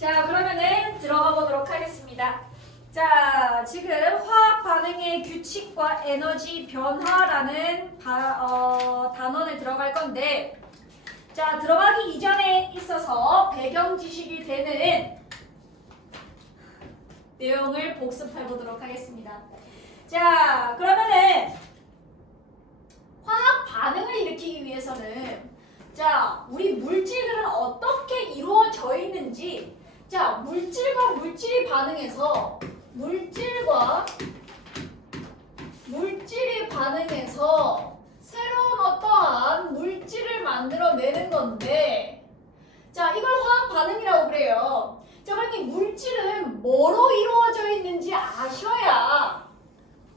자, 그러면은 들어가 보도록 하겠습니다. 자, 지금 화학 반응의 규칙과 에너지 변화라는 단원에 들어갈 건데, 자, 들어가기 이전에 있어서 배경 지식이 되는 내용을 복습해 보도록 하겠습니다. 자, 그러면은 화학 반응을 일으키기 위해서는 자, 우리 물질들은 어떻게 이루어져 있는지, 자, 물질과 물질이 반응해서 물질이 반응해서 새로운 어떠한 물질을 만들어내는 건데, 자, 이걸 화학 반응이라고 그래요. 자, 그럼 이 물질은 뭐로 이루어져 있는지 아셔야,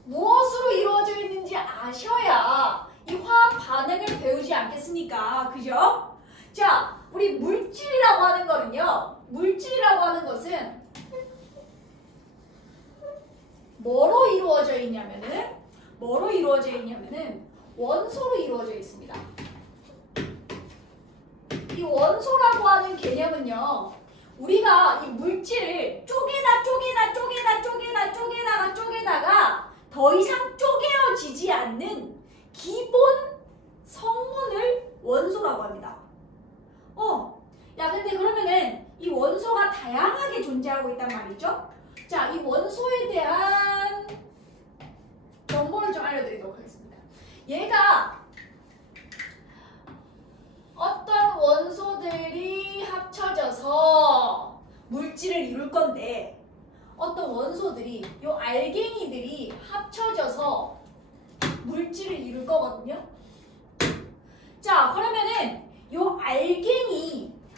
무엇으로 이루어져 있는지 아셔야 이 화학 반응을 배우지 않겠습니까? 그죠? 자, 우리 물질이라고 하는 거는요. 물질이라고 하는 것은 뭐로 이루어져 있냐면은 원소로 이루어져 있습니다. 이 원소라고 하는 개념은요. 우리가 이 물질을 쪼개다가 더 이상 쪼개어지지 않는 기본 성분을 원소라고 합니다. 야, 근데 그러면은 이 원소가 다양하게 존재하고 있단 말이죠. 자, 이 원소에 대한 정보를 좀 알려드리도록 하겠습니다. 얘가 어떤 원소들이 합쳐져서 물질을 이룰 건데, 어떤 원소들이, 요 알갱이들이 합쳐져서 물질을 이룰 거거든요. 자, 그러면은 요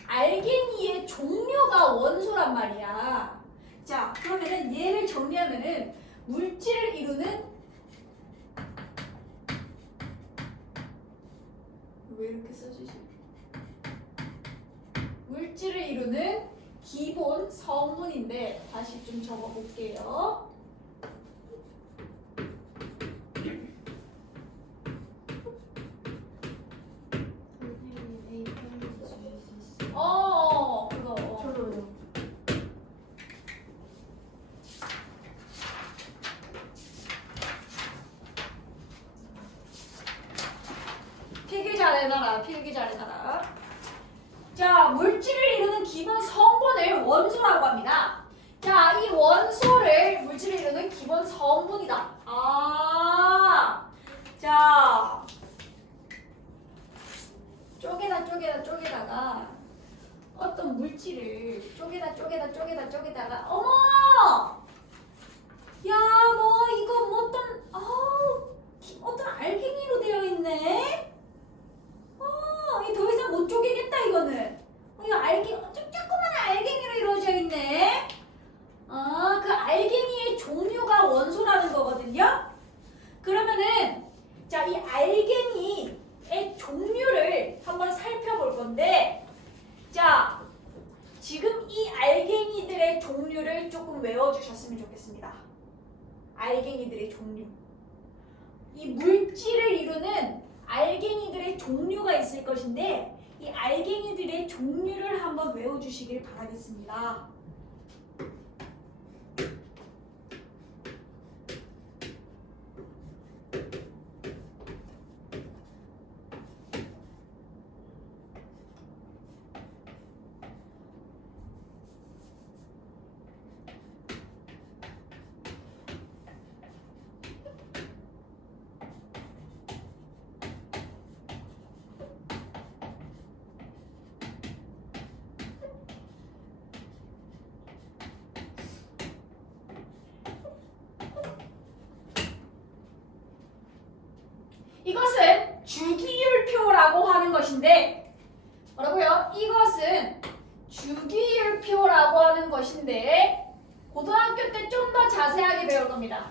알갱이의 종류가 원소란 말이야. 자, 그러면은 얘를 정리하면은 물질을 이루는, 왜 이렇게 써지지? 물질을 이루는 기본 성분인데, 다시 좀 적어 볼게요. 그거. 저도요. 필기 잘 해놔라. 자, 물질을 이루는 기본 성분을 원소라고 합니다. 자, 이 물질을 이루는 기본 성분이다. 자, 쪼개다가 어떤 물질을 쪼개다가 어머! 야, 뭐 이거 뭐 어떤 알갱이로 되어 있네? 이 더 이상 못 쪼개겠다 이거는. 이거 조그만 알갱이로 이루어져 있네. 그 알갱이의 종류가 원소라는 거거든요. 그러면은 자, 이 알갱이의 종류를 한번 살펴볼 건데, 자, 지금 이 알갱이들의 종류를 조금 외워주셨으면 좋겠습니다. 알갱이들의 종류. 이 물질을 이루는 알갱이들의 종류가 있을 것인데, 이 알갱이들의 종류를 한번 외워주시길 바라겠습니다. 이것은 주기율표라고 하는 것인데, 뭐라고요? 이것은 주기율표라고 하는 것인데, 고등학교 때 좀 더 자세하게 배울 겁니다.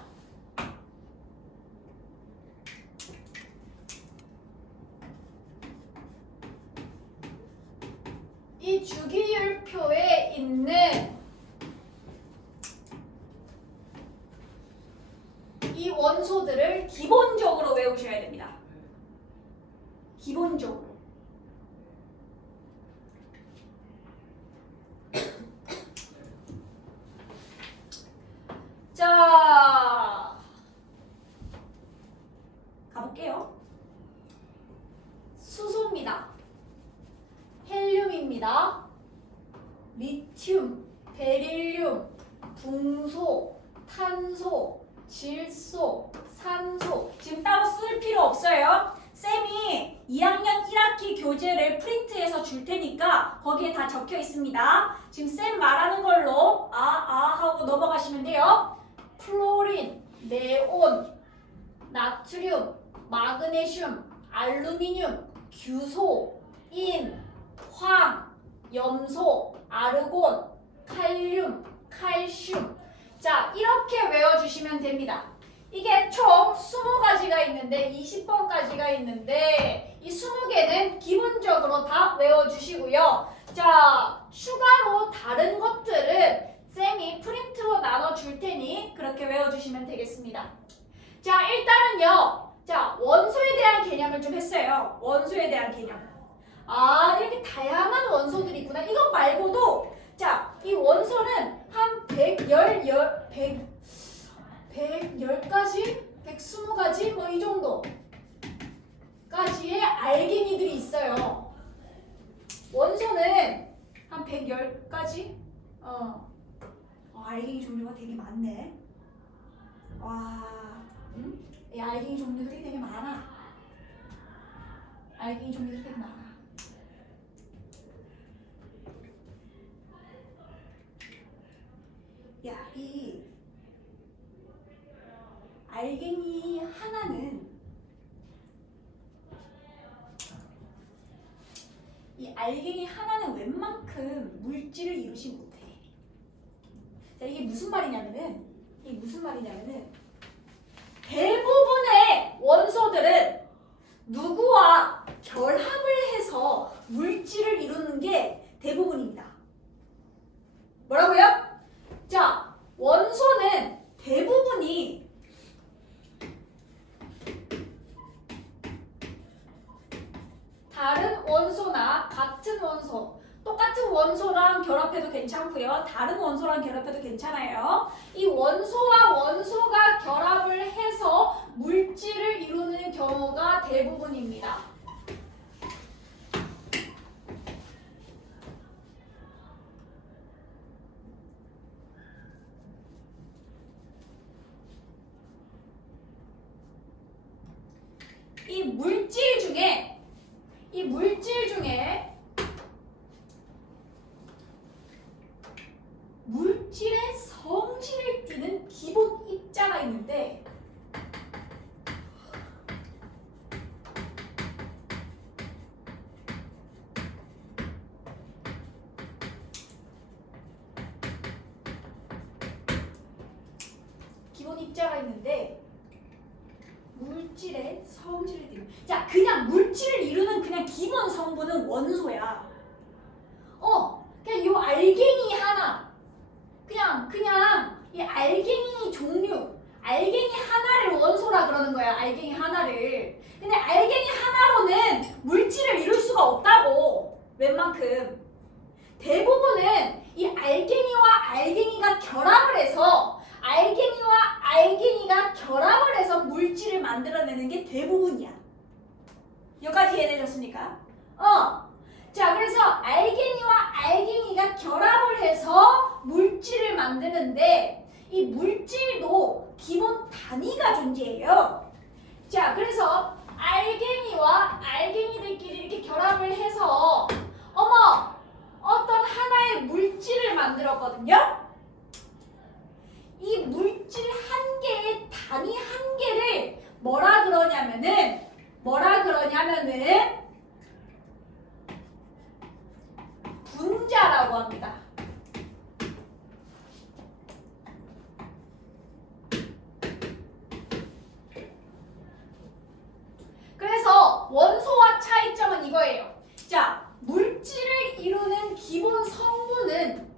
이 주기율표에 있는 이 원소들을 기본적으로 외우셔야 됩니다. 기본적으로. 있습니다. 리튬, 베릴륨, 붕소, 탄소, 질소, 산소. 지금 따로 쓸 필요 없어요. 쌤이 2학년 1학기 교재를 프린트해서 줄 테니까 거기에 다 적혀 있습니다. 지금 쌤 말하는 걸로 하고 넘어가시면 돼요. 플로린, 네온, 나트륨, 마그네슘, 알루미늄, 규소, 인, 황, 염소, 아르곤, 칼륨, 칼슘. 자, 이렇게 외워주시면 됩니다. 이게 총 20가지가 있는데 20번까지가 있는데 이 20개는 기본적으로 다 외워주시고요. 자, 추가로 다른 것들은 쌤이 프린트로 나눠줄 테니 그렇게 외워주시면 되겠습니다. 자, 일단은요. 자, 원소에 대한 개념을 좀 했어요. 원소에 대한 개념. 이렇게 다양한 원소들이 있구나. 이것 말고도 자, 이 원소는 한 110가지? 120가지? 뭐 이 정도까지의 알갱이들이 있어요. 원소는 한 110가지? 알갱이 종류가 되게 많네. 이 알갱이 종류들이 되게 많아. 알갱이 종류들이 되게 많아. 야, 이 알갱이 하나는 웬만큼 물질을 이루지 못해. 자, 이게 무슨 말이냐면은 대부분의 원소들은 누구와 결합을 해서 물질을 이루는 게 대부분입니다. 뭐라고요? 자, 원소는 대부분이 다른 원소나 같은 원소, 똑같은 원소랑 결합해도 괜찮고요. 다른 원소랑 결합해도 괜찮아요. 이 원소와 원소가 결합을 해서 물질을 이루는 경우가 대부분입니다. 이 물질 중에 물질의 성질을 띠는 기본 입자가 있는데 물질의 성질을 띠는 자, 그냥 물질을 이루는 그냥 기본 성분은 원소야. 그냥 요 알갱이 하나 그냥 이 알갱이 종류 알갱이 하나를 원소라 그러는 거야. 알갱이 하나를. 근데 알갱이 하나로는 물질을 이룰 수가 없다고. 웬만큼 대부분은 이 알갱이와 알갱이가 결합을 해서 물질을 만들어내는 게 대부분이야. 여기까지 이해되셨습니까? 자, 그래서 알갱이와 알갱이가 결합을 해서 물질을 만드는데 이 물질도 기본 단위가 존재해요. 자, 그래서 알갱이와 알갱이들끼리 이렇게 결합을 해서 어떤 하나의 물질을 만들었거든요. 이 물질 한 개의 단위 한 개를 뭐라 그러냐면은 분자라고 합니다. 그래서 원소와 차이점은 이거예요. 자, 물질을 이루는 기본 성분은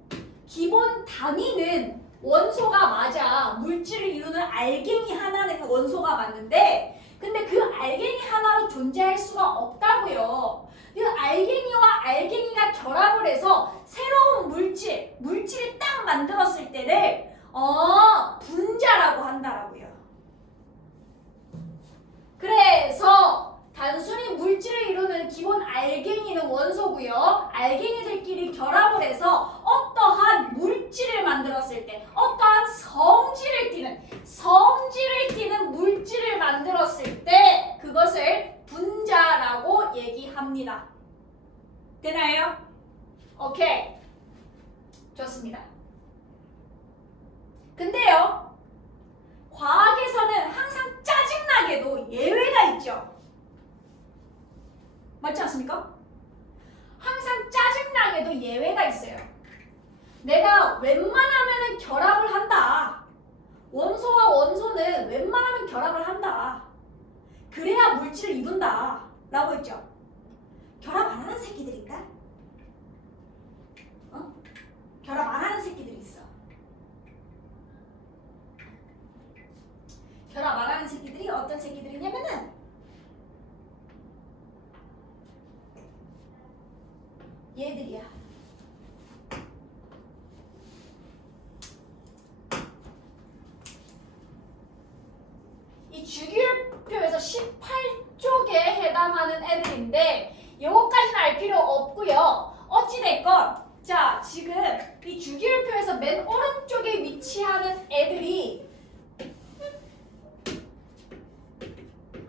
기본 단위는 원소가 맞아. 물질을 이루는 알갱이 하나는 물질소가 맞는데 근데 그 알갱이 하나로 존재할 수가 없다고요. 그 알갱이와 알갱이가 결합을 해서 새로운 물질을 딱 만들었을 때를 분자라고 한다라고요. 그래서 단순히 물질을 이루는 기본 알갱이는 원소고요. 알갱이들끼리 오케이. 좋습니다. 근데요, 과학에서는 항상 짜증나게도 예외가 있죠. 맞지 않습니까? 항상 짜증나게도 예외가 있어요. 내가 웬만하면 결합을 한다. 원소와 원소는 웬만하면 결합을 한다. 그래야 물질을 이룬다. 라고 했죠. 결합 안 하는 새끼들이 있다? 결합 안 하는 새끼들이 있어. 결합 안 하는 새끼들이 어떤 새끼들이냐면은 얘들이야. 이 주기율표에서 18쪽에 해당하는 애들인데 요거까지는 알 필요 없고요. 어찌됐건 자 지금 이 주기율표에서 맨 오른쪽에 위치하는 애들이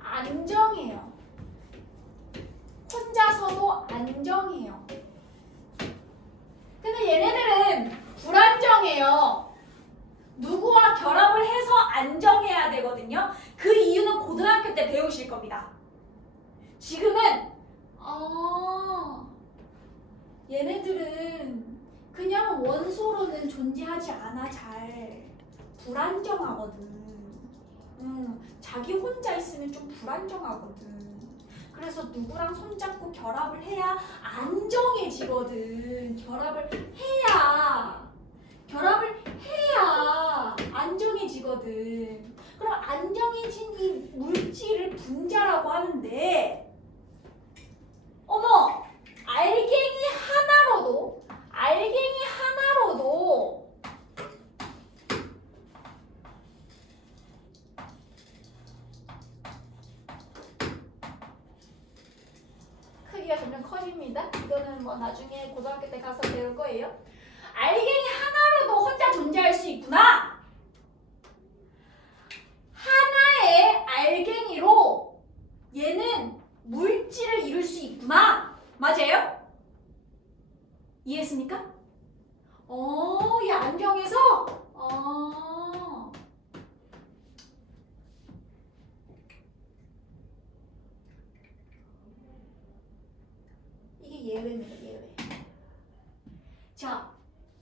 안정해요. 혼자서도 안정해요. 근데 얘네들은 불안정해요. 누구와 결합을 해서 안정해야 되거든요. 그 이유는 고등학교 때 배우실 겁니다. 지금은 얘네들은 그냥 원소로는 존재하지 않아. 잘 불안정하거든. 자기 혼자 있으면 좀 불안정하거든. 그래서 누구랑 손잡고 결합을 해야 안정해지거든. 결합을 해야 안정해지거든. 그럼 안정해진 이 물질을 분자라고 하는데, 어머, 알갱이 하나로도 크기가 점점 커집니다. 이거는 뭐 나중에 고등학교 때 가서 배울 거예요. 알갱이 하나로도 혼자 존재할 수 있구나. 하나의 알갱이로 얘는 물질을 이룰 수 있구나. 맞아요? 이해했습니까? 얘 안정해서 이게 예외입니다. 예외. 자,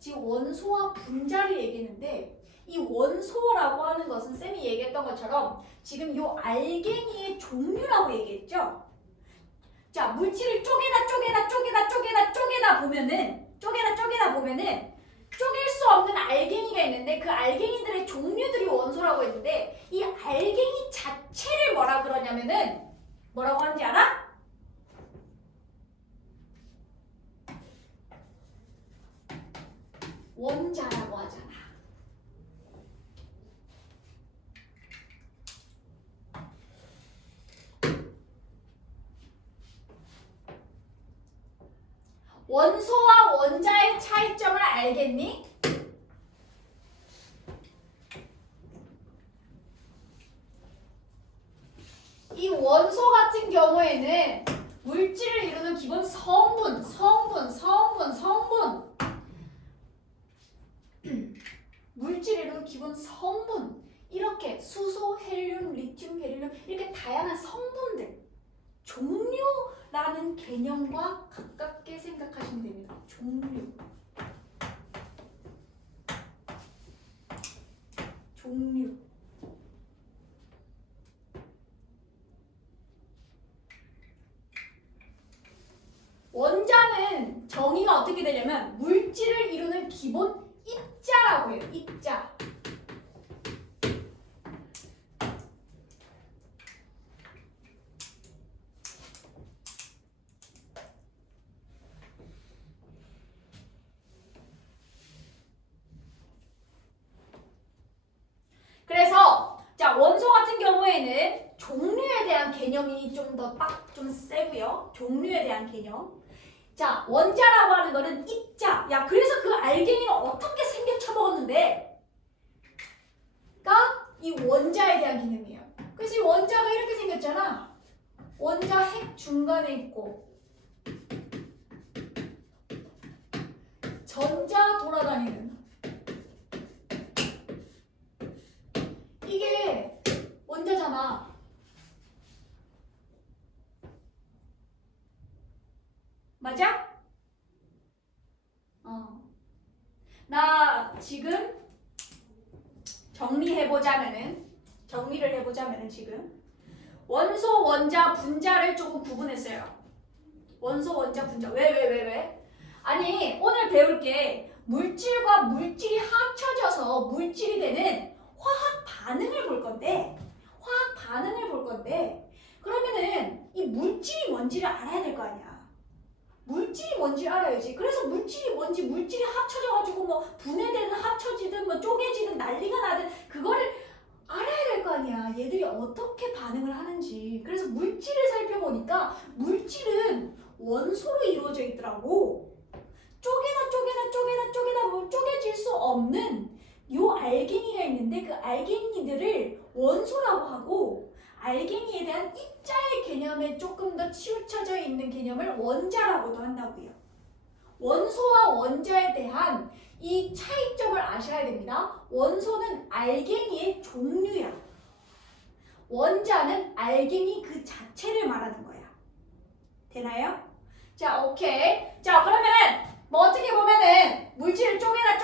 지금 원소와 분자를 얘기했는데 이 원소라고 하는 것은 쌤이 얘기했던 것처럼 지금 이 알갱이의 종류라고 얘기했죠. 자, 물질을 쪼개다 보면은 쪼갤 수 없는 알갱이가 있는데 그 알갱이들의 종류들이 원소라고 했는데 이 알갱이 자체를 뭐라 그러냐면은 뭐라고 하는지 알아? 원자라고 하잖아. 원소와 원자의 차이점을 알겠니? 이 원소 같은 경우에는 물질을 이루는 기본 성분 물질을 이루는 기본 성분 이렇게 수소, 헬륨, 리튬, 베릴륨 이렇게 다양한 성분들 종류라는 개념과 가깝게 생각하시면 됩니다. 종류 원자는 정의가 어떻게 되냐면 물질을 이루는 기본 입자라고 해요. 입자. 그래서 자 원소 같은 경우에는 종류에 대한 개념이 좀 세고요. 종류에 대한 개념. 자 원자라고 하는 거는 입자. 야 그래서 그 알갱이는 어떻게 생겨 처먹었는데? 가 이 원자에 대한 개념이에요. 그래서 이 원자가 이렇게 생겼잖아. 원자 핵 중간에 있고 나 지금 정리를 해보자면은 지금 원소, 원자, 분자를 조금 구분했어요. 원소, 원자, 분자. 왜? 아니, 오늘 배울 게 물질과 물질이 합쳐져서 물질이 되는 화학 반응을 볼 건데, 그러면은 이 물질이 뭔지를 알아야 될 거 아니야. 물질이 뭔지 알아야지. 그래서 물질이 뭔지, 물질이 합쳐져가지고 뭐 분해되든 합쳐지든 뭐 쪼개지든 난리가 나든 그거를 알아야 될 거 아니야. 얘들이 어떻게 반응을 하는지. 그래서 물질을 살펴보니까 물질은 원소로 이루어져 있더라고. 쪼개다 보면 쪼개질 수 없는 요 알갱이가 있는데 그 알갱이들을 원소라고 하고 알갱이에 대한 입자의 개념에 조금 더 치우쳐져 있는 개념을 원자라고도 한다고요. 원소와 원자에 대한 이 차이점을 아셔야 됩니다. 원소는 알갱이의 종류야. 원자는 알갱이 그 자체를 말하는 거야. 되나요? 자, 오케이. 자, 그러면은 뭐 어떻게 보면은 물질을 쪼개다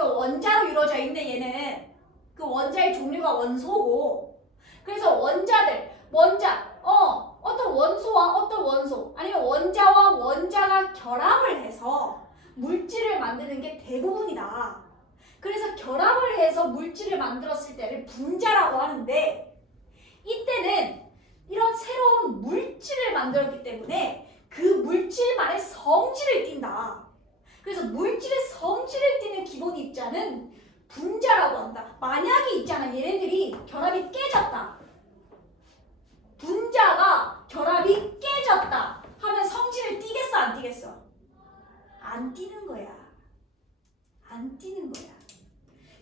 보면 원자로 이루어져 있네. 얘는 그 원자의 종류가 원소고. 그래서 원자들, 어떤 원소와 어떤 원소 아니면 원자와 원자가 결합을 해서 물질을 만드는 게 대부분이다. 그래서 결합을 해서 물질을 만들었을 때를 분자라고 하는데, 이때는 이런 새로운 물질을 만들었기 때문에 그 물질만의 성질을 띈다. 그래서 물질의 성질을 띠는 기본 입자는 분자라고 한다. 만약에 있잖아, 얘네들이 결합이 깨졌다. 분자가 결합이 깨졌다 하면 성질을 띠겠어, 안 띠겠어? 안 띠는 거야.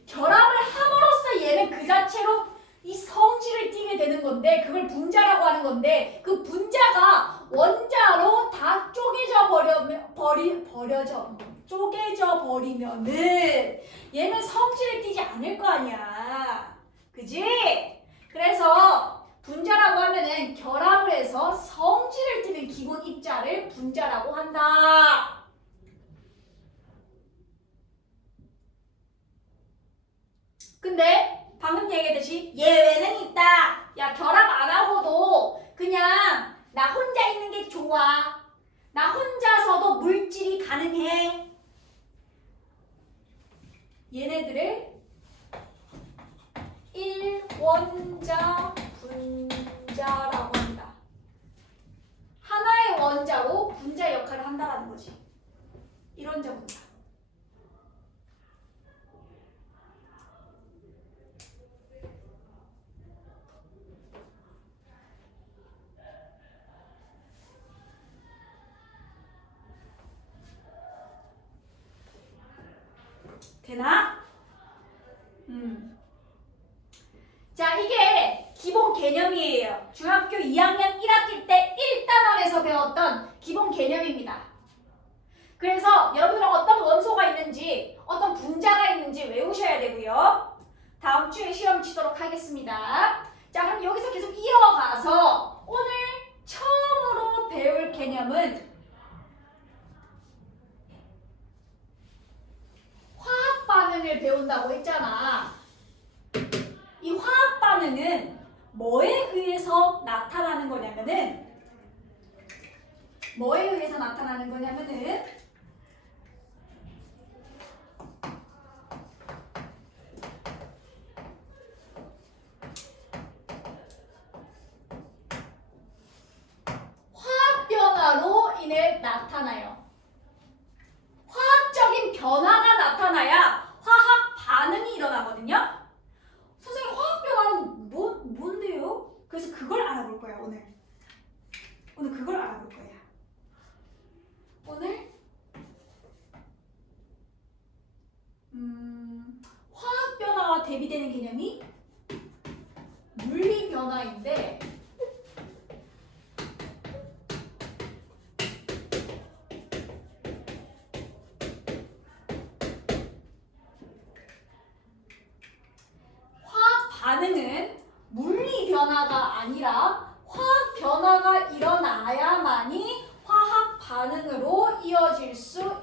결합을 함으로써 얘는 그 자체로 이 성질을 띠게 되는 건데, 그걸 분자라고 하는 건데, 그 분자가 원자로 다 쪼개져 버리면은 얘는 성질을 띠지 않을 거 아니야. 그지? 그래서 분자라고 하면은 결합을 해서 성질을 띠는 기본 입자를 분자라고 한다. 근데 방금 얘기했듯이 예외는 있다. 야, 결합 안 하고도 그냥 나 혼자 있는 게 좋아. 나 혼자서도 물질이 가능해. 얘네들을 1원자 분자라고 한다. 하나의 원자로 분자 역할을 한다는 거지. 1원자 분자. 되나? 자, 이게 기본 개념이에요. 중학교 2학년 1학기 때 1단원에서 배웠던 기본 개념입니다. 그래서 여러분들은 어떤 원소가 있는지, 어떤 분자가 있는지 외우셔야 되고요. 다음 주에 시험 치도록 하겠습니다. 자, 그럼 여기서 계속 이어가서 오늘 처음으로 배울 개념은 화학 반응을 배운다고 했잖아. 이 화학 반응은 뭐에 의해서 나타나는 거냐면은 화학 변화로 인해 나타나요. 화학적인 변화가 나타나야 화학 반응이 일어나거든요. 선생님, 화학 변화는 뭔데요? 그래서 그걸 알아볼 거야, 오늘 그걸 알아볼 거야. 오늘 화학 변화와 대비되는 개념이 물리 변화인데, 화학 반응은 물리 변화가 아니라 화학 변화가 일어나야만이 화학 반응으로 이어질 수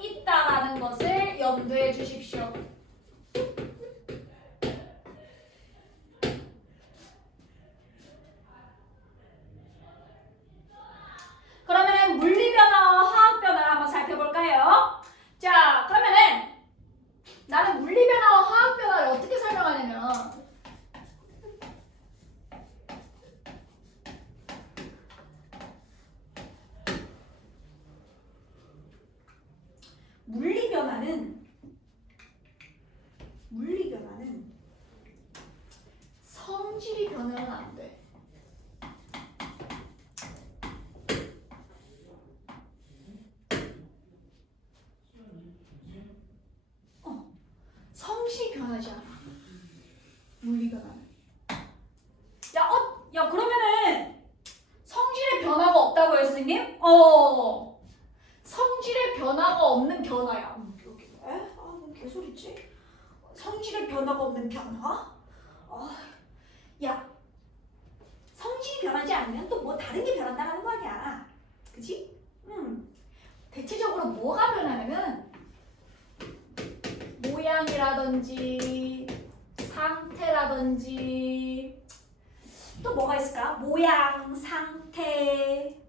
물리 변화는 성질이 변하면 안 돼. 성질이 변하지 않아. 물리 변화는. 야 그러면은 성질의 변화가 없다고요, 선생님? 성질의 변화가 없는 변화야. 뭔 개소리지? 성질의 변화가 없는 변화? 야 성질이 변하지 않으면 또 뭐 다른 게 변한다는 거 아니야, 그치? 대체적으로 뭐가 변하냐면 모양이라든지 상태라든지 또 뭐가 있을까? 모양, 상태,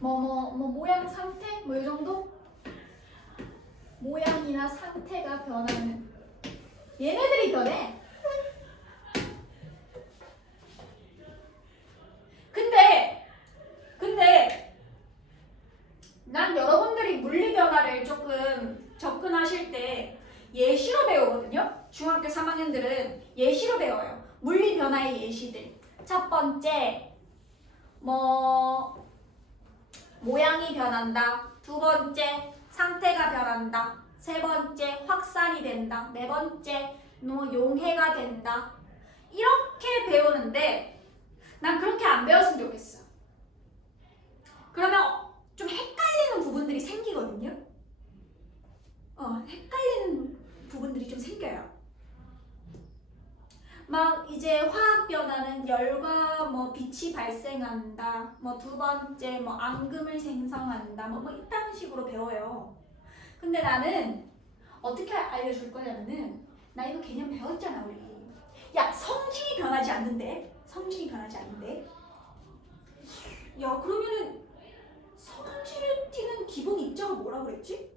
모양 상태 뭐 이 정도? 모양이나 상태가 변하는 얘네들이 변해. 근데 난 여러분들이 물리 변화를 조금 접근하실 때 예시로 배우거든요. 중학교 3학년들은 예시로 배워요. 물리 변화의 예시들. 첫 번째, 모양이 변한다. 두 번째, 상태가 변한다. 세 번째, 확산이 된다. 네 번째, 용해가 된다. 이렇게 배우는데 난 그렇게 안 배웠으면 좋겠어. 그러면 좀 헷갈리는 부분들이 생기거든요. 헷갈리는 부분들이 좀 생겨요. 막 이제 화학 변화는 열과 빛이 발생한다. 두 번째 앙금을 생성한다. 이딴 식으로 배워요. 근데 나는 어떻게 알려줄 거냐면은 나 이거 개념 배웠잖아 우리. 야 성질이 변하지 않는데. 야 그러면은 성질을 띠는 기본 입자가 뭐라 그랬지?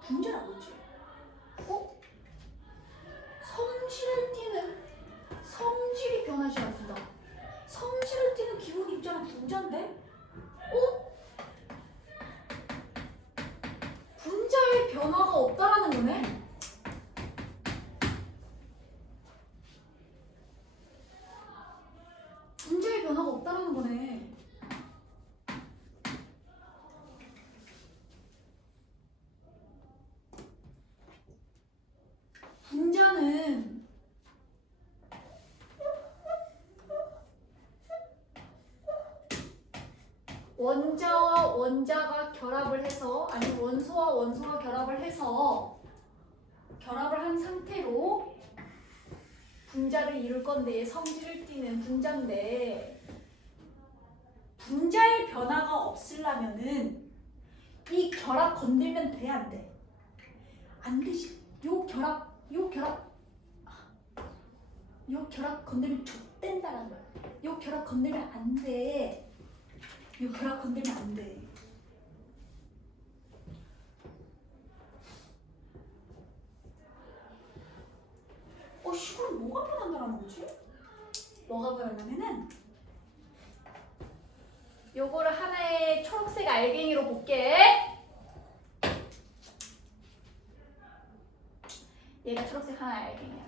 분자라고 했지. 성질이 변하지 않는다. 성질을 띠는 기본 입자는 분자인데? 분자의 변화가 없다라는 거네. 분자의 변화가 없다라는 거네. 분자는 원자와 원자가 결합을 해서, 아니 원소와 원소가 결합을 해서 결합을 한 상태로 분자를 이룰 건데 성질을 띠는 분자인데, 분자의 변화가 없으려면은 이 결합 건들면 돼, 안 돼? 안 되지. 요 결합 건들면 좆된다는 거야. 요 결합 건들면 안 돼. 시골 뭐가 변한다는 거지? 뭐가 변하냐면은 요거를 하나의 초록색 알갱이로 볼게. 얘가 초록색 하나의 알갱이야.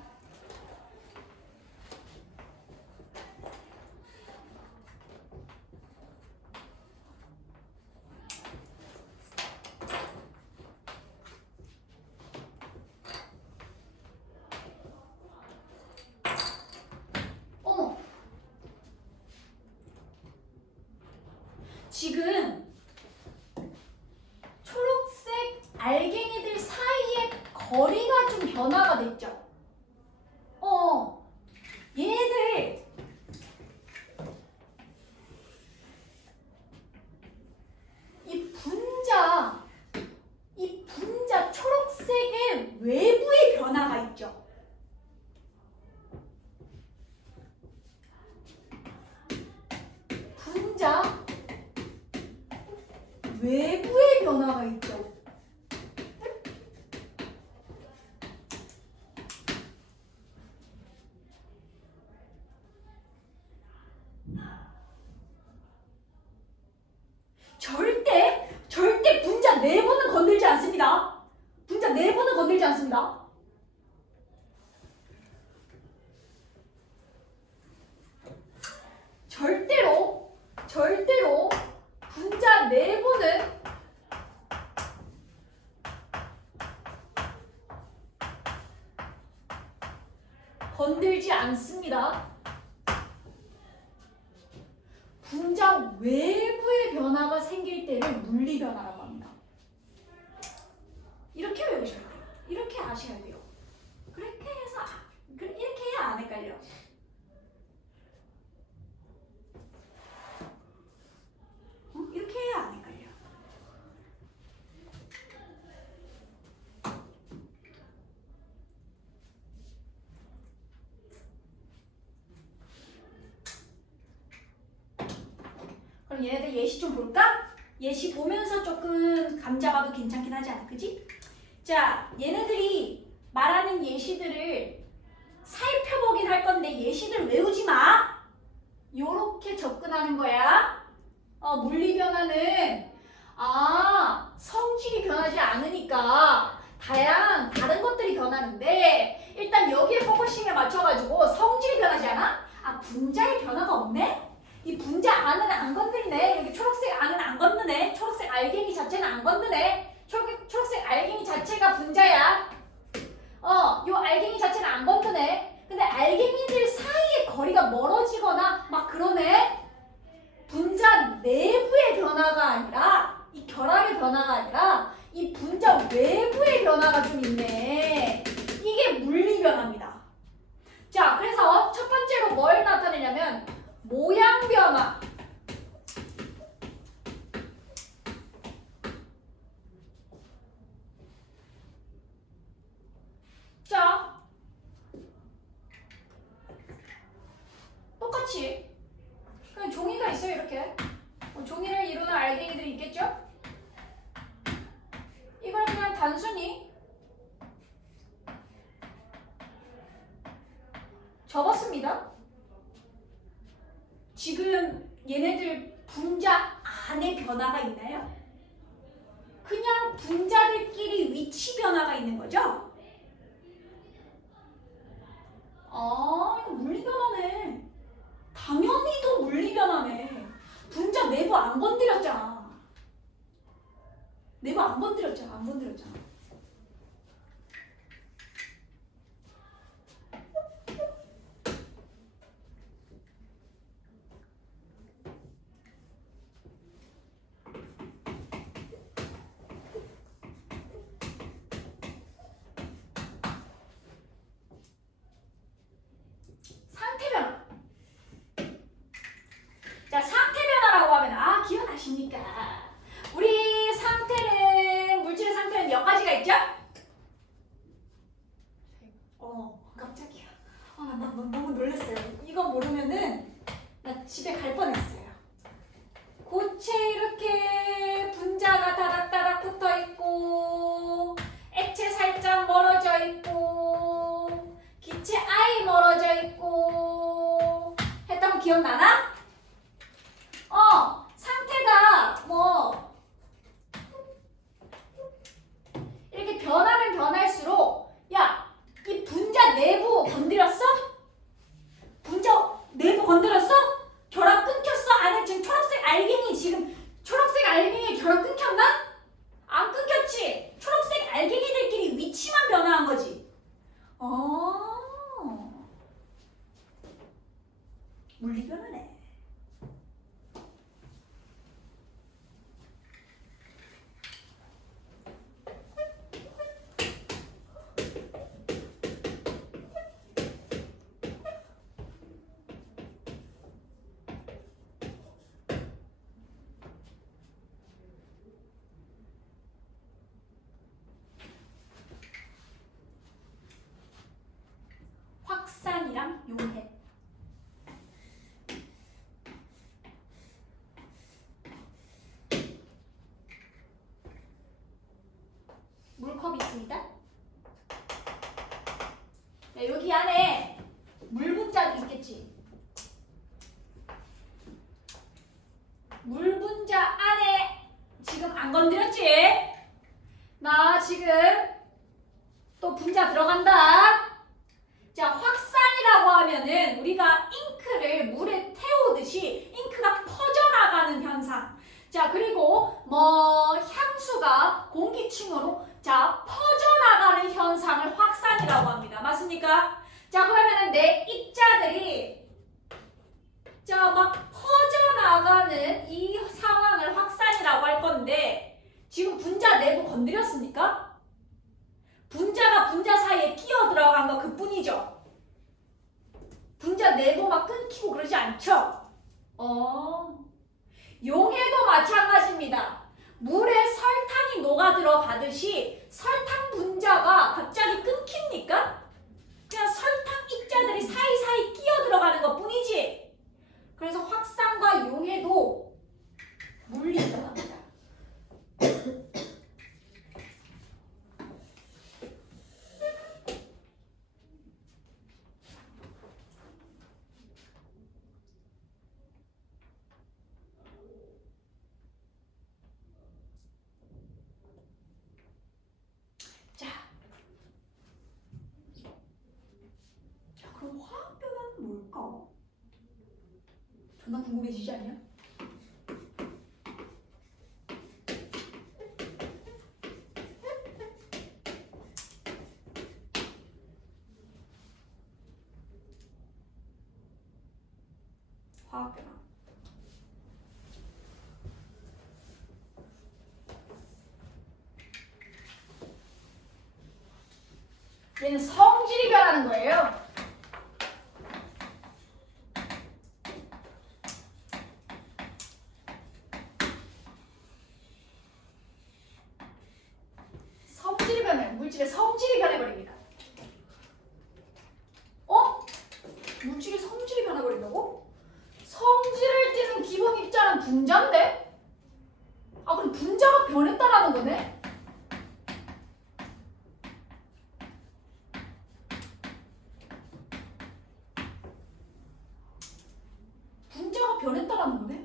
지금 초록색 알갱이들 사이의 거리가 좀 변화가 됐죠? 얘네들 이 분자 초록색의 외부의 변화가 있죠. 분자 외부의 변화가 있죠. 않습니다. 분자 내부는 건들지 않습니다. 절대로 분자 내부는 건들지 않습니다. 분자 외부의 변화가 생길 때를 물리 변화라고 합니다. 이렇게 외우셔야 돼요. 이렇게 아셔야 돼요. 그렇게 해서 이렇게 해야 안 헷갈려. 이렇게 해야 안 헷갈려. 그럼 얘네들 예시 좀 볼까? 예시 보면서 조금 감 잡아도 괜찮긴 하지 않아? 그지? 자, 얘네들이 말하는 예시들을 살펴보긴 할 건데 예시들 외우지 마. 요렇게 접근하는 거야. 물리 변화는 성질이 변하지 않으니까 다른 것들이 변하는데 일단 여기에 포커싱에 맞춰가지고 성질이 변하지 않아? 분자의 변화가 없네? 이 분자 안은 안 건드리네. 여기 초록색 안은 안 건드네. 초록색 알갱이 자체는 안 건드네. 초록색 알갱이 자체가 분자야. 요 알갱이 자체는 안 건드네. 근데 알갱이들 사이의 거리가 멀어지거나 막 그러네. 분자 내부의 변화가 아니라 이 결합의 변화가 아니라 이 분자 외부의 변화가 좀 있네. 이게 물리 변화입니다. 자, 그래서 첫 번째로 뭘 나타내냐면 모양 변화. 자, 똑같이 그냥 종이가 있어요. 이렇게 종이를 이루는 알갱이들이 있겠죠? 이걸 그냥 단순히 접었습니다. 지금 얘네들 분자 안에 변화가 있나요? 그냥 분자들끼리 위치 변화가 있는 거죠? 이거 물리 변화네. 당연히 더 물리 변화네. 분자 내부 안 건드렸잖아. 내부 안 건드렸잖아. 상태 변화. 자, 상태 변화라고 하면 기억나십니까? 우리 물질의 상태는 몇 가지가 있죠? 깜짝이야. 나 너무 놀랐어요. 이거 모르면은 나 집에 갈 뻔했어요. 고체 이렇게 분자가 다닥다닥 붙어 있고 액체 살짝 멀어져 있고 기체 I 멀어져 있고 했던 거 기억나나? 상태가 이렇게 변하면 변할수록 이 분자 내부 건드렸어? 분자 내부 건드렸어? 결합 끊겼어? 안에 지금 초록색 알갱이 결합 끊겼나? 안 끊겼지? 초록색 알갱이들끼리 위치만 변화한 거지. 물리 변화네. 확산이랑 용해. 물컵이 있습니다. 여기 안에 물 분자도 있겠지. 물 분자 안에 지금 안 건드렸지? 나 자, 그리고 뭐 향수가 공기층으로 자, 퍼져나가는 현상을 확산이라고 합니다. 맞습니까? 자, 그러면은 내 입자들이 자, 막 퍼져나가는 이 상황을 확산이라고 할 건데 지금 분자 내부 건드렸습니까? 분자가 분자 사이에 끼어 들어간 거 그뿐이죠. 분자 내부 막 끊기고 그러지 않죠? 용해도 마찬가지입니다. 물에 설탕이 녹아 들어가듯이 설탕 분자가 갑자기 끊깁니까? 그냥 설탕 입자들이 사이사이 끼어 들어가는 것 뿐이지. 그래서 확산과 용해도 물리가 납니다. 그럼 화학 변화는 뭘까? 존나 궁금해지지 않냐? 화학 변화. 얘는 성질이 변하는 거예요. 성질이 변해요. 물질의 성질이 변해버립니다. 물질의 성질이 변해버린다고? 성질을 띠는 기본 입자는 분자인데? 그럼 분자가 변했다라는 거네? 분자가 변했다라는 거네?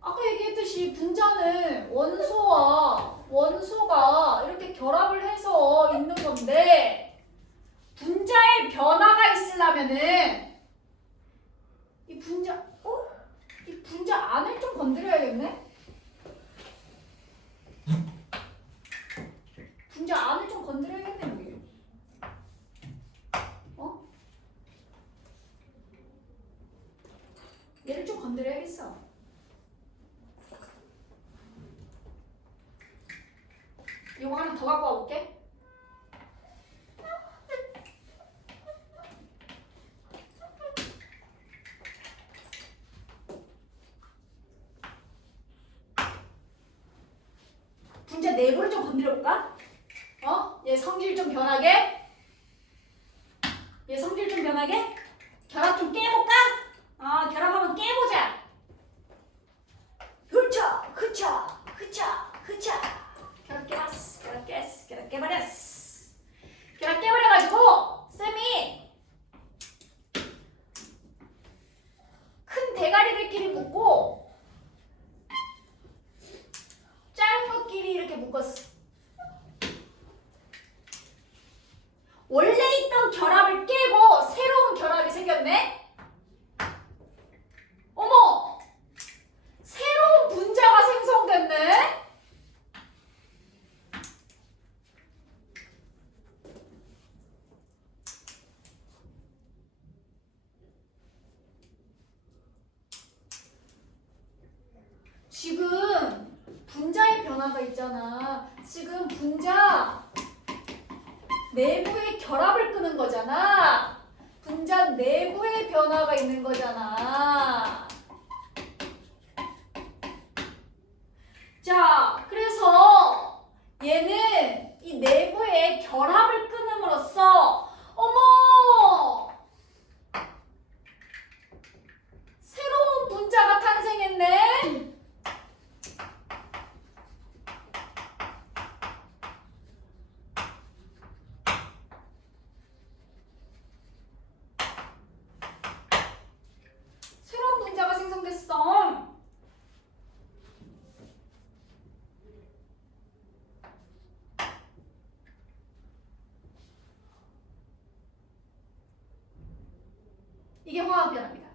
아까 얘기했듯이 분자는 원소가 이렇게 결합을 해서 있는 건데 분자의 변화가 있으려면은 이 분자 안을 좀 건드려야겠네? 분자 안을 좀 건드려야겠네 여기. 얘를 좀 건드려야겠어. 이거 하나 더 갖고 와볼게. 분자 내부를 좀 건드려볼까? 얘 성질 좀 변하게? 결합 좀 깨볼까? 결합 한번 깨보자. 흐차. 결합 깨버렸어. 결합 깨버려가지고 쌤이 큰 대가리들끼리 묶고 짧은 것끼리 이렇게 묶었어. 원래 있던 결합을 깨고 새로운 결합이 생겼네? 어머! 새로운 분자가 생성됐네? 지금 분자의 변화가 있잖아. 지금 분자 내부의 결합을 끄는 거잖아. 분자 내부의 변화가 있는 거잖아. 자, 그래서 얘는 이 내부의 결합을 끊음으로써 어머! 새로운 분자가 탄생했네? 새로운 분자가 생성됐어. 이게 화학 변화입니다.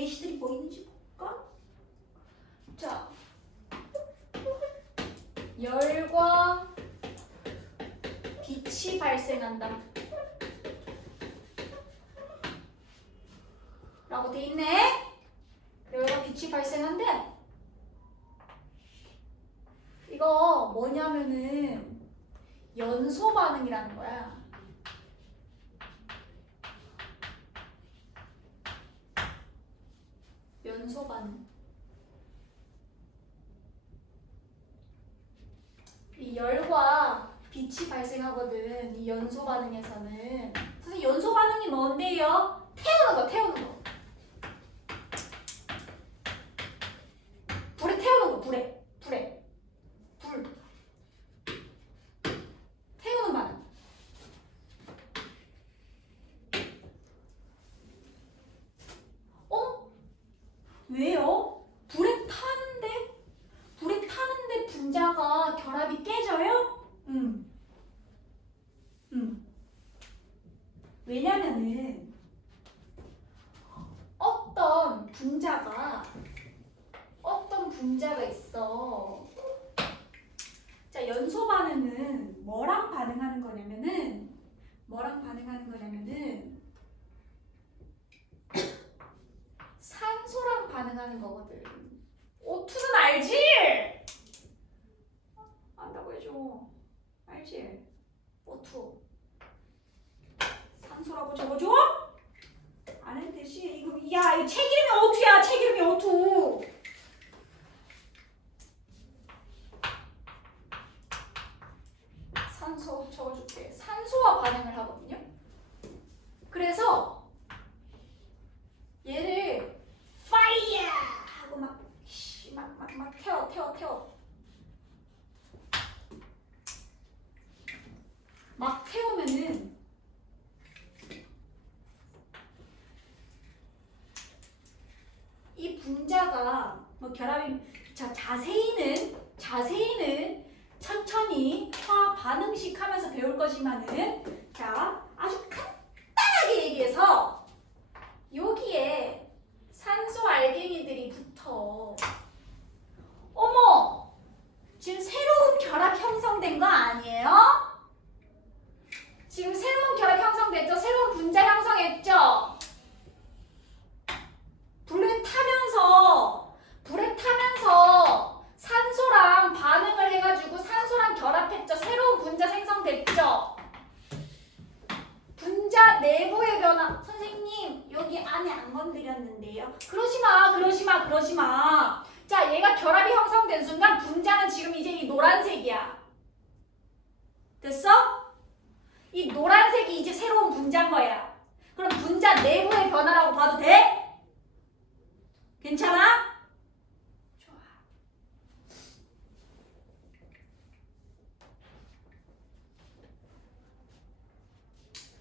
예시들이 뭐 있는지 볼까? 자, 열과 빛이 발생한다 라고 돼 있네. 열과 빛이 발생한대. 이거 뭐냐면은 연소 반응이라는 거야. 연소 반응. 이 열과 빛이 발생하거든. 이 연소 반응에서는. 선생님 연소 반응이 뭔데요? 태우는 거, 태우는 거. 불에 태우는 거, 불에. 불에. 불. 태우는 반응. 어? 왜요? 불에 타는데 분자가 결합이 깨져요? 왜냐면은 어떤 분자가 있어. 자, 연소 반응은 뭐랑 반응하는 거냐면은 산소랑 반응하는 거거든. O2는 알지? 안다고 해줘. 알지? O2. 산소라고 적어줘? 아는 대신 이거 야 이거 책 이름이 O2야. 책 이름이 O2. 산소 적어줄게. 산소와 반응을 하거든요. 그래서 얘를 파이어 하고 막 태워. 막 태우면은 이 분자가 뭐 결합이 자세히는 천천히 화학 반응식 하면서 배울 거지만은 자 아주 간단하게 얘기해서 여기에 산소 알갱이들이 붙어. 어머 지금 새로운 결합 형성된 거 아니에요? 지금 새로운 결합 형성됐죠? 새로운 분자 형성했죠? 불에 타면서 산소랑 반응을 해가지고 산소랑 결합했죠? 새로운 분자 생성됐죠? 분자 내부의 변화. 선생님 여기 안에 안 건드렸는데요. 그러지 마. 자, 얘가 결합이 형성된 순간 분자는 지금 이제 이 노란색이야. 됐어? 이 노란색이 이제 새로운 분자인 거야. 그럼 분자 내부의 변화라고 봐도 돼? 괜찮아? 좋아.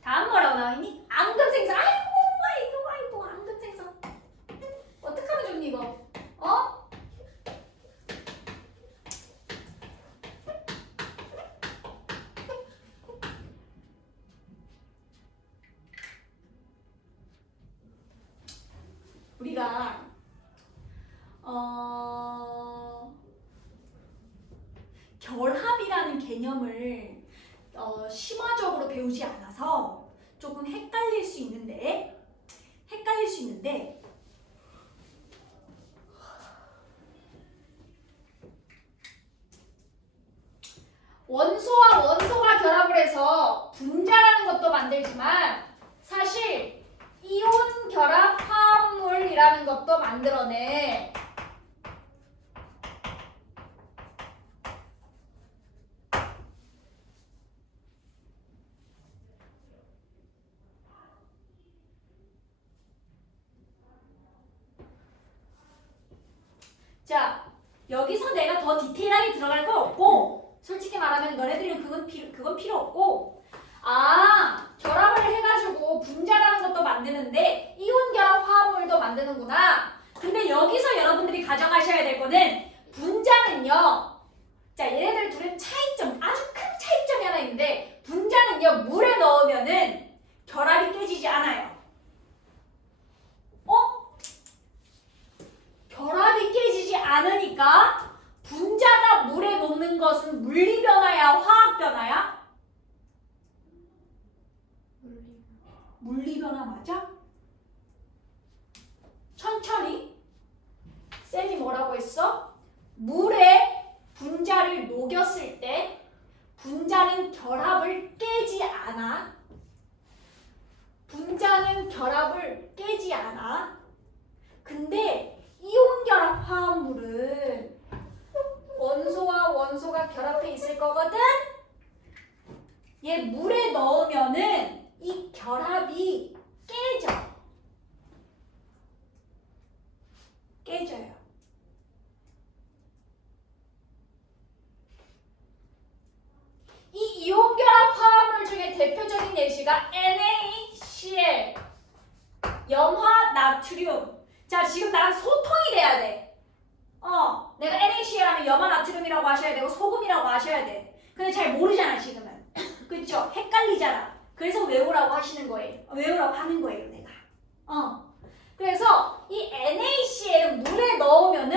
다음 뭐라고 나와있니? 앙금생성. 아이고 앙금생성. 어떡하면 좋니 이거? 어? 우리가 결합이라는 개념을 심화적으로 배우지 않아서 조금 헷갈릴 수 있는데 원소와 원소가 결합을 해서 분자라는 것도 만들지만 사실 이온 결합 화합물이라는 것도 만들어내. 자, 여기서 내가 더 디테일하게 들어갈 거 없고 솔직히 말하면 너네들은 그건 필요 없고 결합을 해가지고 분자라는 것도 만드는데 이온 결합 화합물도 만드는구나. 근데 여기서 여러분들이 가져가셔야 될 거는 분자는요. 자, 얘네들 둘의 차이점, 아주 큰 차이점이 하나 있는데 분자는요. 물에 넣으면은 결합이 깨지지 않아요. 물리 변화야, 화학 변화야? 물리 변화 맞아? 천천히. 쌤이 뭐라고 했어? 물에 분자를 녹였을 때 분자는 결합을 깨지 않아. 분자는 결합을 깨지 않아. 근데 이온 결합 화합물은 원소와 원소가 결합해 있을 거거든? 얘 물에 넣으면은 이 결합이 깨져요. 이 이온 결합 화합물 중에 대표적인 예시가 NaCl, 염화 나트륨. 자, 지금 나랑 소통이 돼야 돼. 내가 NaCl 하면 염화 나트륨이라고 하셔야 되고 소금이라고 하셔야 돼. 근데 잘 모르잖아, 지금은. 그쵸? 헷갈리잖아. 그래서 외우라고 하시는 거예요. 외우라고 하는 거예요, 내가. 그래서 이 NaCl은 물에 넣으면은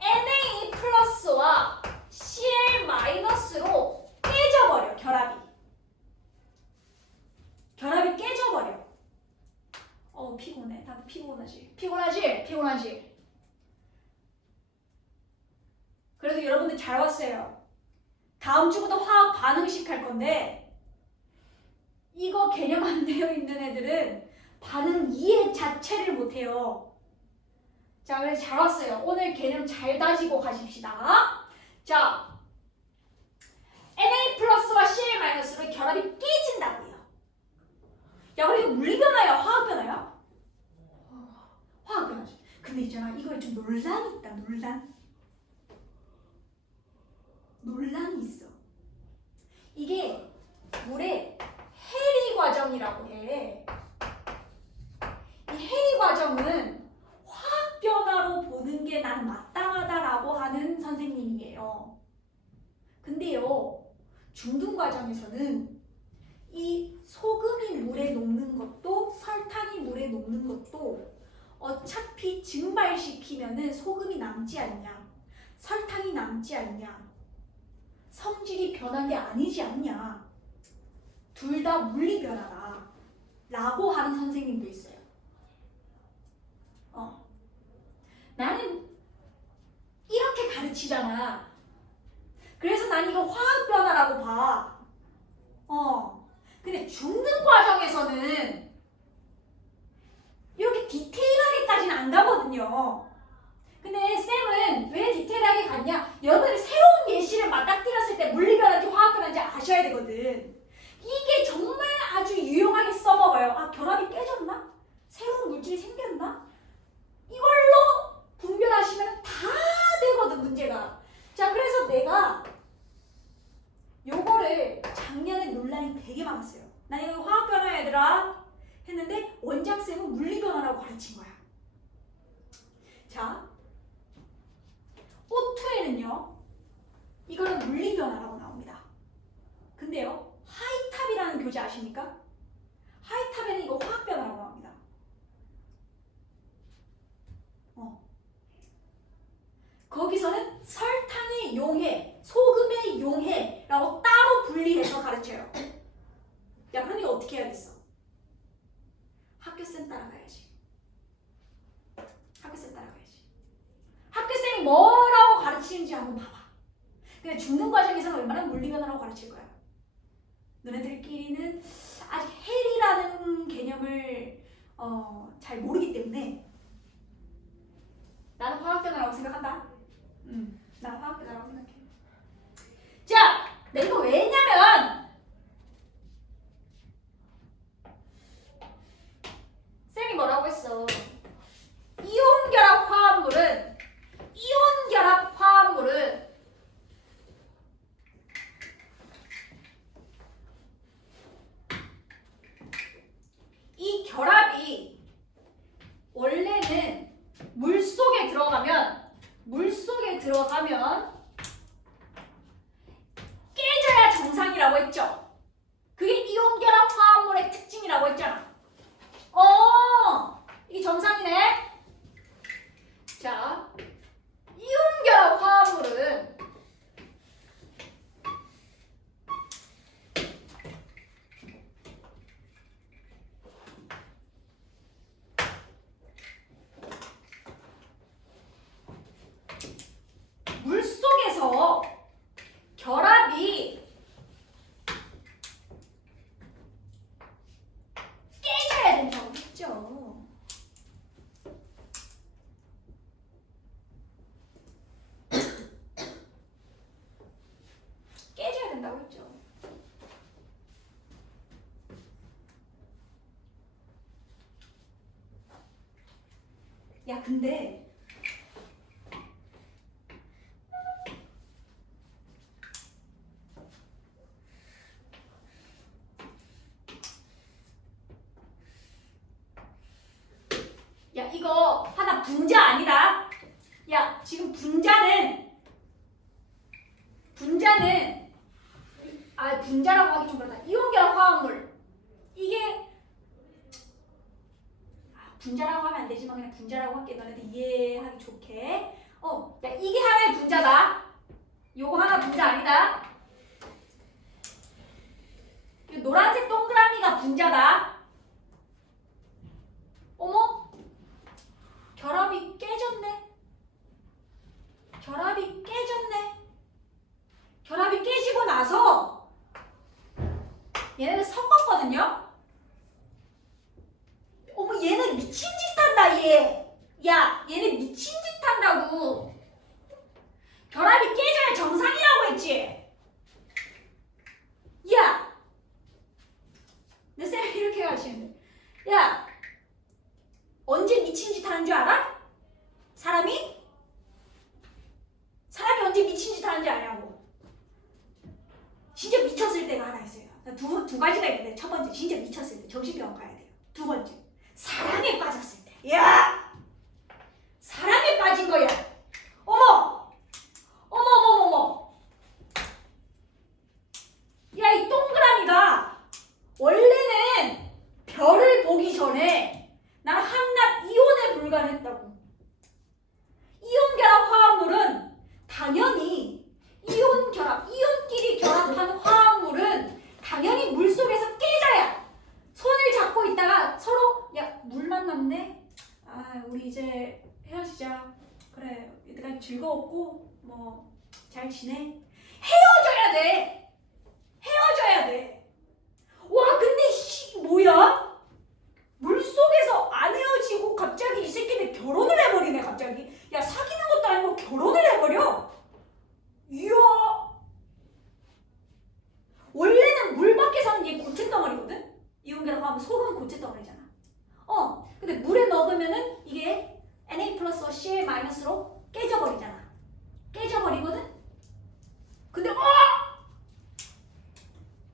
Na 플러스와 Cl 마이너스로 깨져버려, 결합이. 결합이 깨져버려. 피곤해. 다들 피곤하지? 피곤하지? 그래도 여러분들 잘 왔어요. 다음 주부터 화학 반응식 할 건데 이거 개념 안 되어 있는 애들은 반응 이해 자체를 못해요. 자, 그래서 잘 왔어요. 오늘 개념 잘 다지고 가십시다. 자, Na 플러스와 Cl 마이너스로 결합이 깨진다고요. 야, 그리고 물리 변화야, 화학 변화야? 화학 변화지. 근데 있잖아, 이거에 좀 논란이 있다. 논란이 있어. 이게 물의 해리 과정이라고 해. 이 해리 과정은 화학 변화로 보는 게 나는 마땅하다라고 하는 선생님이에요. 근데요, 중등 과정에서는 이 소금이 물에 녹는 것도 설탕이 물에 녹는 것도 어차피 증발시키면은 소금이 남지 않냐, 설탕이 남지 않냐, 성질이 변한 게 아니지 않냐, 둘 다 물리 변화다 라고 하는 선생님도 있어요. 나는 이렇게 가르치잖아. 그래서 난 이거 화학 변화라고 봐. 근데 중등 과정에서는 이렇게 디테일하게까지는 안 가거든요. 근데 쌤은 왜 디테일하게 갔냐? 여러분들이 새로운 예시를 맞닥뜨렸을 때 물리 변화인지 화학 변화인지 아셔야 되거든. 이게 정말 아주 유용하게 써먹어요. 아, 결합이 깨졌나? 새로운 물질이 생겼나? 이걸로 분별하시면 다 되거든, 문제가. 자, 그래서 내가 요거를 작년에 논란이 되게 많았어요. 나 이거 화학 변화야, 얘들아 했는데 원장쌤은 물리 변화라고 가르친 거야. 자, O2에는요, 이거는 물리 변화라고 나옵니다. 근데요, 하이탑이라는 교재 아십니까? 하이탑에는 이거 화학 변화라고 나옵니다. 거기서는 설탕의 용해, 소금의 용해라고 따로 분리해서 가르쳐요. 야, 그럼 이거 어떻게 해야겠어? 학교쌤 따라가야지. 학교쌤이 뭐라고 가르치는지 한번 봐봐. 근데 중등 과정에서는 얼마나 물리 변화라고 가르칠 거야. 너네들끼리는 아직 헬이라는 개념을 잘 모르기 때문에 나는 화학 변화라고 생각한다. 나 화학 변화라고 생각해. 자, 내가 이거 왜 했냐면 쌤이 뭐라고 했어? 이온 결합 화합물은 이 결합이 원래는 물 속에 들어가면 깨져야 정상이라고 했죠. 그게 이온 결합 화합물의 특징이라고 했잖아. 이게 정상이네. 자, 이온 결합 화합물은 야 근데 야 이거 하나 분자 아니다. 야 지금 분자는 분자라고 하기 좀 그렇다. 이온결합 화합물 이게 분자라고 하면 안 되지만 그냥 분자라고 할게. 너네들 이해하기 좋게. 야 이게 하나의 분자다. 요거 하나 분자 아니다. 이 노란색 동그라미가 분자다. 어머? 결합이 깨졌네. 결합이 깨지고 나서 얘네들 섞었거든요. 어머 얘는 미친 짓 한다 얘. 야 얘네 미친 짓 한다고. 결합이 깨져야 정상이라고 했지. 야 내 쌤이 이렇게 가시는데 야 언제 미친 짓 하는 줄 알아? 사람이 언제 미친 짓 하는 줄 아냐고. 진짜 미쳤을 때가 하나 있어요. 두 가지가 있는데 첫 번째 진짜 미쳤을 때 정신병원 가야 돼요. 두 번째 사랑에 빠졌을 때. 야 사랑에 빠진 거야. 어머 야 이 동그라미가 원래는 별을 보기 전에 나는 한낱 이온에 불과했다고. 이온 결합 화합물은 당연히 이온끼리 결합한 화합물은 당연히 물 속에서 깨져야. 손을 잡고 있다가 서로 야 물 만났네. 우리 이제 헤어지자. 그래 얘들아 즐거웠고 뭐 잘 지내. 헤어져야 돼. 와 근데 뭐야? 물 속에서 안 헤어지고 갑자기 이 새끼들 결혼을 해버리네. 갑자기 야 사귀는 것도 아니고 결혼을 해버려. 이야 원래는 물 밖에서는 얘 고체 덩어리거든. 이온결합하면 소금은 고체 덩어리잖아. 근데 물에 넣으면은 이게 Na 플러스와 Cl 마이너스로 깨져버리잖아. 깨져버리거든. 근데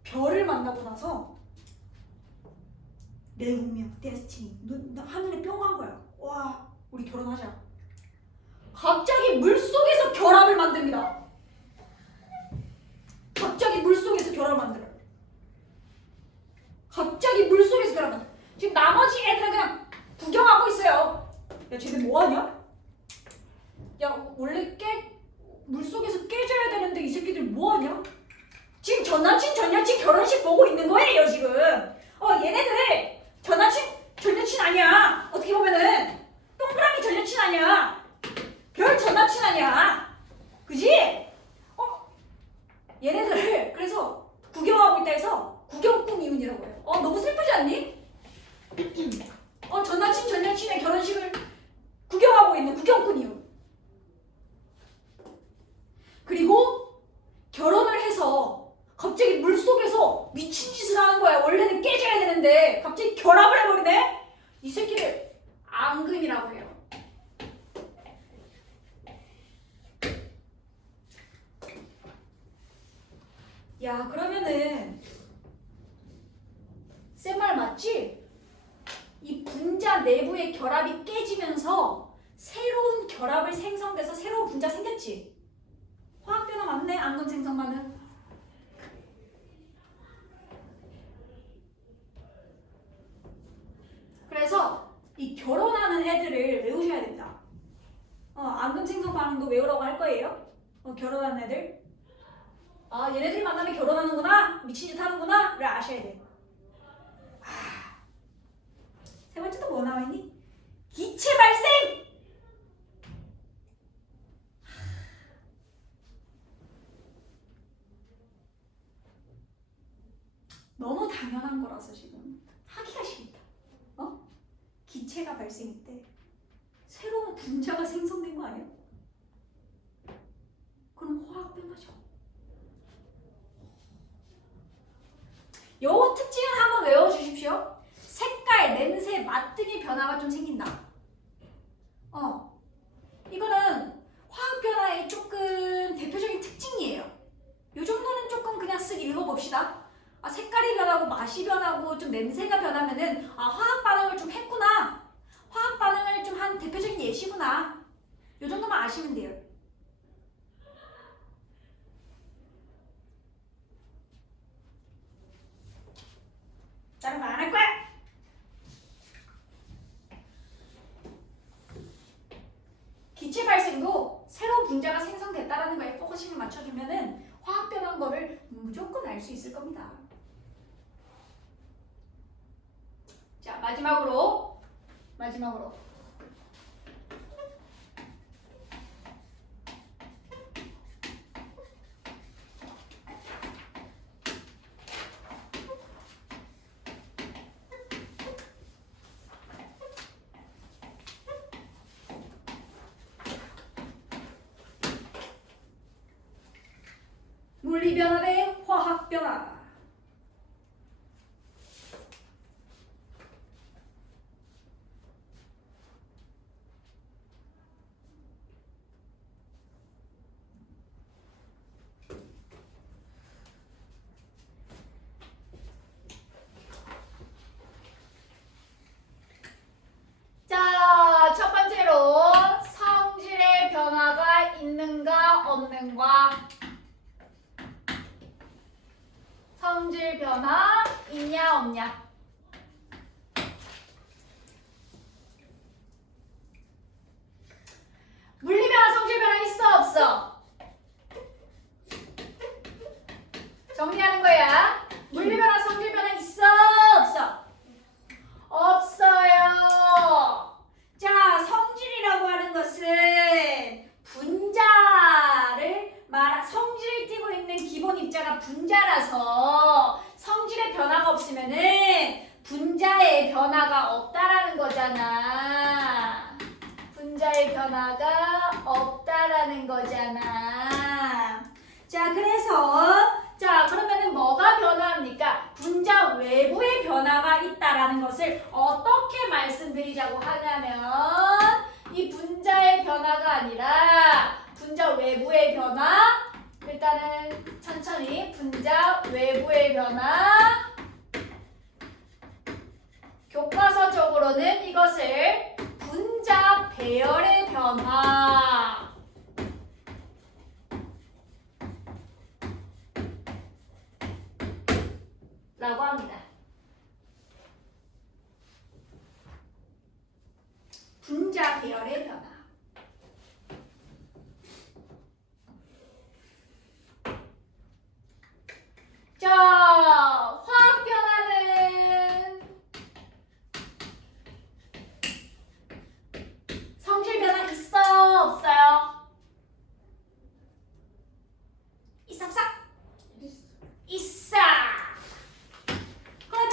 별을 만나고 나서 내 운명, 데스티니 하늘에 뿅 한 거야. 와 우리 결혼하자. 갑자기 물 속에서 결합을 만듭니다. 지금 나머지 애들은 그냥 구경하고 있어요. 야 쟤네 뭐하냐? 야 원래 물속에서 깨져야 되는데 이 새끼들 뭐하냐? 지금 전남친 전여친 결혼식 보고 있는 거예요 지금. 얘네들 전남친 전여친 아니야. 어떻게 보면은 동그라미 전여친 아니야. 별 전남친 아니야. 그지? 얘네들 그래서 구경하고 있다 해서 구경꾼 이윤이라고 해요. 너무 슬프지 않니? 전남친 전여친의 결혼식을 구경하고 있는 구경꾼 이윤. 그리고 결혼을 해서 갑자기 물속에서 미친 짓을 하는 거야. 원래는 깨져야 되는데 갑자기 결합을 해버리네? 이 새끼를 앙금이라고 해요. 야 그러면은 쌤 말 맞지? 이 분자 내부의 결합이 깨지면서 새로운 결합을 생성돼서 새로운 분자 생겼지? 화학 변화 맞네? 앙금 생성만은. 그래서 이 결혼하는 애들을 외우셔야 됩니다. 앙금 생성 반응도 외우라고 할 거예요. 결혼하는 애들. 얘네들이 만나면 결혼하는구나, 미친 짓 하는구나를 아셔야 돼. 세 번째도 뭐 나와있니? 기체 발생! 너무 당연한 거라서 지금 하기가 싫다. 기체가 발생했대. 새로운 분자가 생성된 거 아니야? 그럼 화학 변화죠. 요 특징을 한번 외워주십시오. 색깔, 냄새, 맛 등의 변화가 좀 생긴다. 계시구나. 요 정도만 아시면 돼요. 다른 거 안 할 거야. 기체 발생도 새로운 분자가 생성됐다라는 거에 포커싱을 맞춰주면은 화학 변화인 거를 무조건 알 수 있을 겁니다. 자, 마지막으로 물리 변화 대 화학 변화. 자, 첫 번째로 성질의 변화가 있는가 없는가. 성질 변화 있냐 없냐. 물리 변화, 성질 변화 있어 없어? 정리하는 거야. 물리 변화, 성질 변화 있어 없어? 없어요. 자, 성질이라고 하는 것은 분자를 성질을 띠고 있는 기본 입자가 분자라서 성질의 변화가 없으면은 분자의 변화가 없다라는 거잖아. 분자의 변화가 없다라는 거잖아. 자, 그러면은 뭐가 변화합니까? 분자 외부의 변화가 있다라는 것을 어떻게 말씀드리자고 하냐면 이 분자의 변화가 아니라 분자 외부의 변화. 일단은 천천히 분자 외부의 변화. 교과서적으로는 이것을 분자 배열의 변화 라고 합니다. 분자 배열의 변화. 자, 화학 변화는 성질 변화 있어 없어요? 있어 없어? 있어. 그러면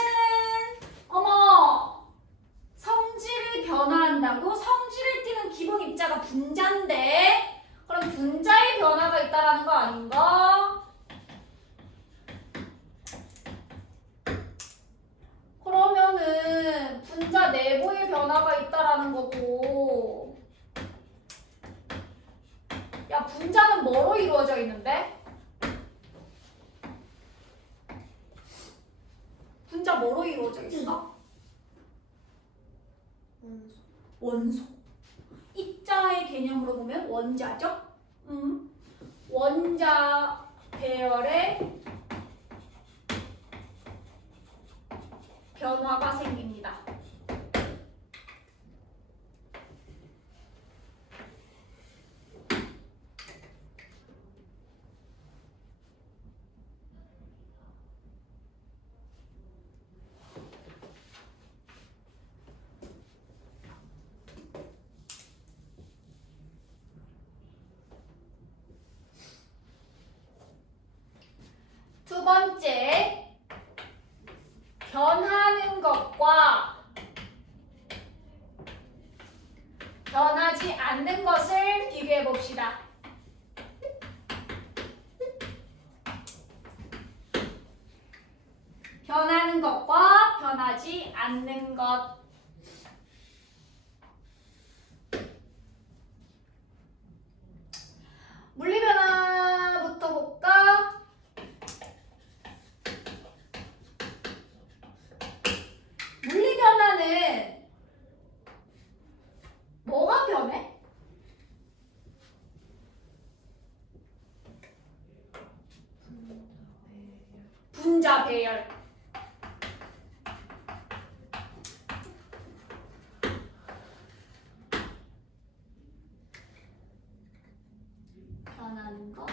어머, 성질이 변화한다고? 성질을 띠는 기본 입자가 분자인데 그럼 분자의 변화가 있다라는 거 아닌가? 그러면은 분자 내부의 변화가 있다라는 거고. 야, 분자는 뭐로 이루어져 있는데? 분자 뭐로 이루어져 있어? 원소. 입자의 개념으로 보면 원자죠? 원자 배열의 변화가 생깁니다. 두 번째, 변하는 것과 변하지 않는 것을 비교해 봅시다. 변하는 것과 변하지 않는 것. 물리 변화부터 볼까? 물리 변화는 뭐가 변해? 분자 배열. 변하는 거,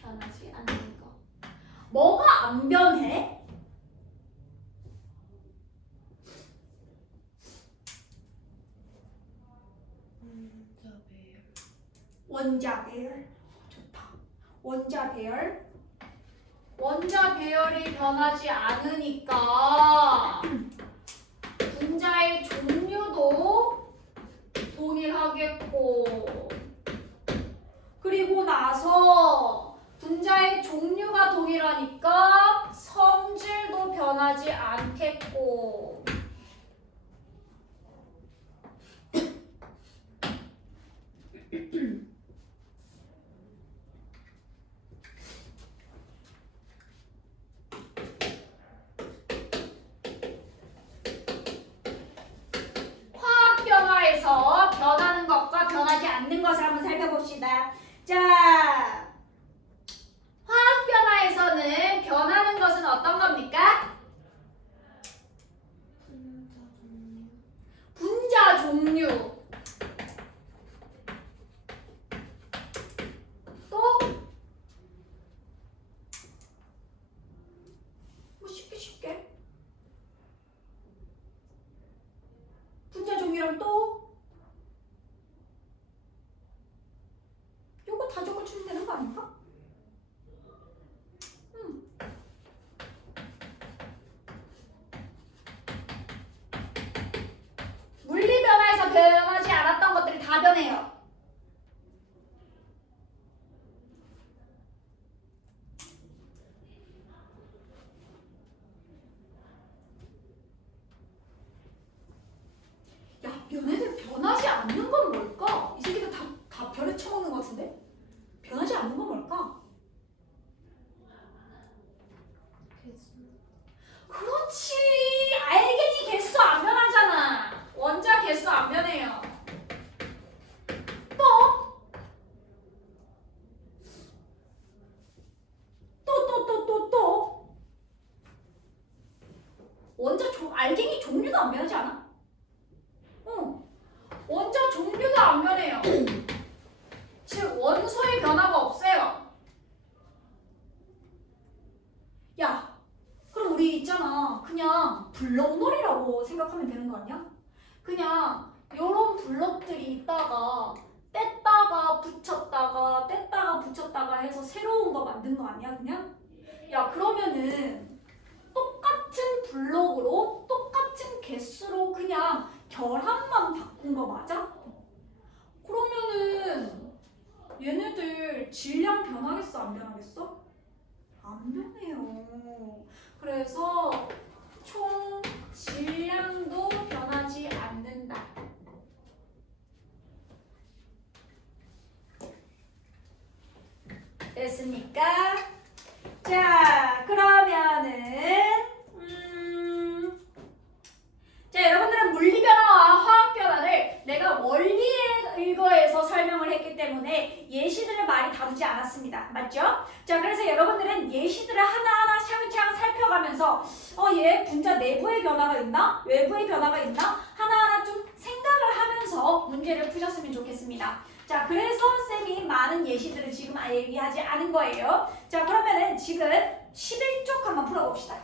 변하지 않는 거. 뭐가 안 변해? 원자 배열. 좋다. 원자 배열. 원자 배열이 변하지 않으니까 분자의 종류도 동일하겠고, 그리고 나서 분자의 종류가 동일하니까 성질도 변하지 않겠고, 화학 변화에서 변하는 것과 변하지 않는 것을 한번 살펴봅시다. 자, 화학 변화에서는 변하는 것은 어떤 겁니까? 분자 종류. 또 뭐 쉽게 분자 종류랑 또 요거 다 적어주면 되는 거 아닌가? 물리 변화에서 변하지 않았던 것들이 다 변해요. 야, 얘네들 변하지 않는 건 뭘까? 이 새끼들 다 별에 쳐먹는 것 같은데? 변하지 않는 건 뭘까? 그렇지! 알갱이 개수 안 변하잖아. 원자 개수 안 변해요. 또 알갱이 종류도 안 변하지 않아? 원자 종류도 안 변해요. 즉 원소의 변화가 없어요. 야, 그럼 우리 있잖아, 그냥 블럭놀이라고 생각하면 되는 거 아니야? 그냥 요런 블럭들이 있다가 뗐다가 붙였다가 뗐다가 붙였다가 해서 새로운 거 만든 거 아니야 그냥? 야, 그러면은 똑같은 블럭으로 똑같은 개수로 그냥 결합만 바꾼 거 맞아? 그러면은 얘네들 질량 변하겠어 안 변하겠어? 안 변해요. 그래서 총 질량도 변하지 않는다. 됐습니까? 자, 그러면은 자, 여러분들은 물리 변화와 화학 변화를 내가 원리에 의거해서 설명을 했기 때문에 예시들을 많이 다루지 않았습니다. 맞죠? 자, 그래서 여러분들은 예시들을 하나하나 차근차근 살펴가면서 얘 분자 내부의 변화가 있나? 외부의 변화가 있나? 하나하나 좀 생각을 하면서 문제를 푸셨으면 좋겠습니다. 자, 그래서 쌤이 많은 예시들을 지금 얘기하지 않은 거예요. 자, 그러면은 지금 11쪽 한번 풀어봅시다.